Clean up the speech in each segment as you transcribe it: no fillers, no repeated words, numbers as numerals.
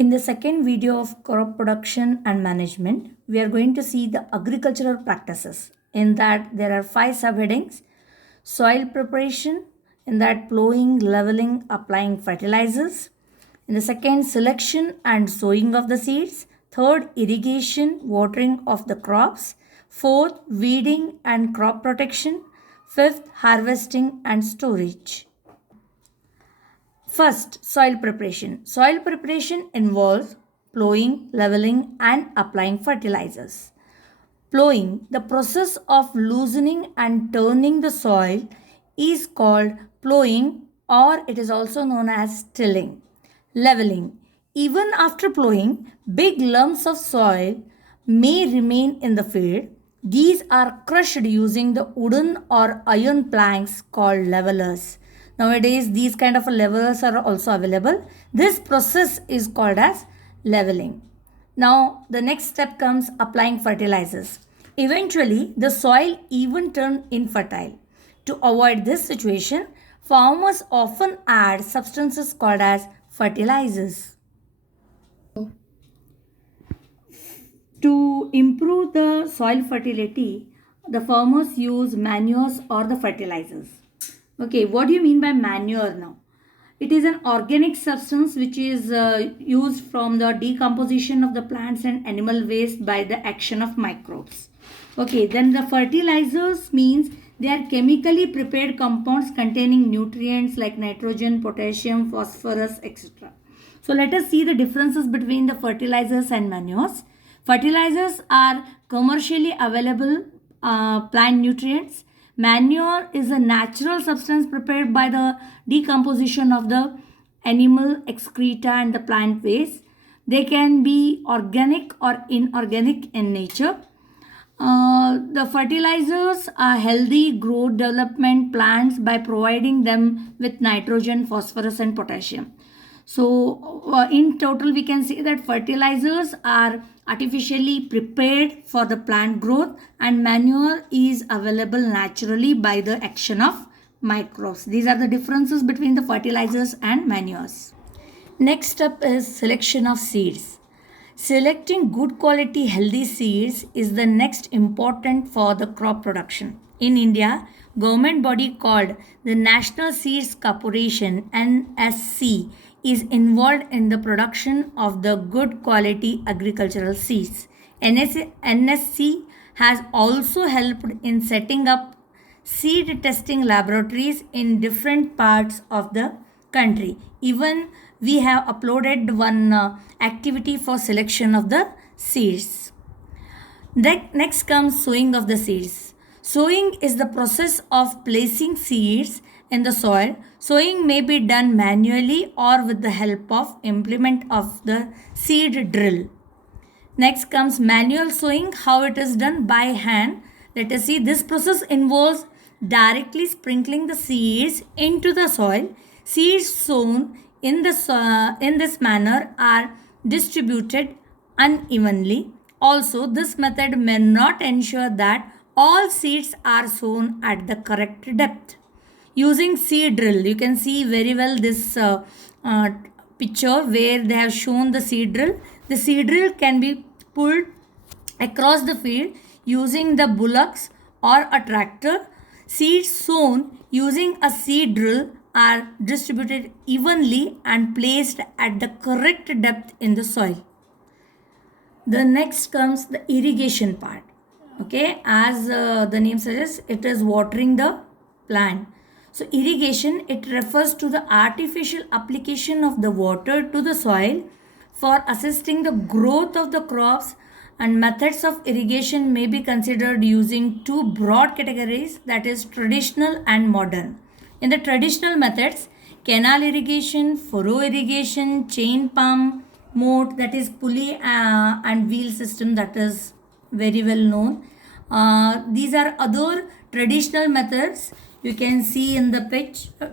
In the second video of crop production and management, we are going to see the agricultural practices. In that, there are 5 subheadings: soil preparation, in that, plowing, leveling, applying fertilizers. In the second, selection and sowing of the seeds. Third, irrigation, watering of the crops. Fourth, weeding and crop protection. Fifth, harvesting and storage. First, soil preparation. Soil preparation involves plowing, leveling, and applying fertilizers. Plowing, the process of loosening and turning the soil, is called plowing, or it is also known as tilling. Leveling, even after plowing, big lumps of soil may remain in the field. These are crushed using the wooden or iron planks called levelers. Nowadays, these kind of levelers are also available. This process is called as leveling. Now, the next step comes applying fertilizers. Eventually, the soil even turns infertile. To avoid this situation, farmers often add substances called as fertilizers. To improve the soil fertility, the farmers use manures or the fertilizers. Okay, what do you mean by manure now? It is an organic substance which is used from the decomposition of the plants and animal waste by the action of microbes. Okay, then the fertilizers means they are chemically prepared compounds containing nutrients like nitrogen, potassium, phosphorus, etc. So let us see the differences between the fertilizers and manures. Fertilizers are commercially available plant nutrients. Manure is a natural substance prepared by the decomposition of the animal excreta and the plant waste. They can be organic or inorganic in nature. The fertilizers are healthy growth development plants by providing them with nitrogen, phosphorus, and potassium. So, in total, we can say that fertilizers are artificially prepared for the plant growth, and manure is available naturally by the action of microbes. These are the differences between the fertilizers and manures. Next up is selection of seeds. Selecting good quality healthy seeds is the next important for the crop production. In India, government body called the National Seeds Corporation NSC is involved in the production of the good quality agricultural seeds. NSC has also helped in setting up seed testing laboratories in different parts of the country. Even we have uploaded one activity for selection of the seeds. Next comes sowing of the seeds. Sowing is the process of placing seeds in the soil. Sowing may be done manually or with the help of implement of the seed drill. Next comes manual sowing, how it is done by hand. Let us see, this process involves directly sprinkling the seeds into the soil. Seeds sown in this manner are distributed unevenly. Also, this method may not ensure that all seeds are sown at the correct depth. Using seed drill, you can see very well this picture where they have shown the seed drill. The seed drill can be pulled across the field using the bullocks or a tractor. Seeds sown using a seed drill are distributed evenly and placed at the correct depth in the soil. The next comes the irrigation part. Okay, as the name suggests, it is watering the plant. So irrigation, it refers to the artificial application of the water to the soil for assisting the growth of the crops, and methods of irrigation may be considered using two broad categories, that is traditional and modern. In the traditional methods, canal irrigation, furrow irrigation, chain pump, moat, that is pulley and wheel system, that is very well known. These are other traditional methods you can see in the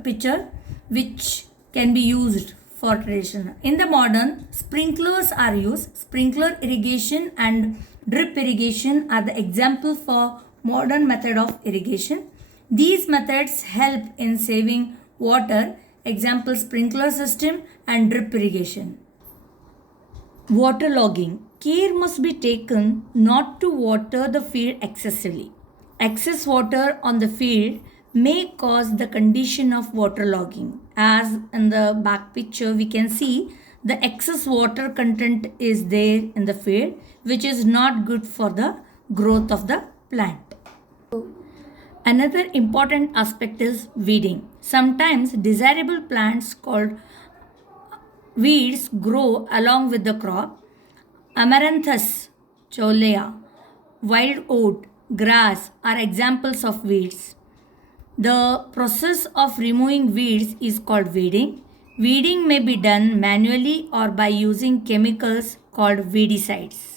picture which can be used for traditional. In the modern, sprinklers are used. Sprinkler irrigation and drip irrigation are the example for modern method of irrigation. These methods help in saving water, example sprinkler system and drip irrigation. Waterlogging. Care must be taken not to water the field excessively. Excess water on the field may cause the condition of waterlogging. As in the back picture, we can see the excess water content is there in the field, which is not good for the growth of the plant. Another important aspect is weeding. Sometimes desirable plants called weeds grow along with the crop. Amaranthus, cholea, wild oat, grass are examples of weeds. The process of removing weeds is called weeding. Weeding may be done manually or by using chemicals called weedicides.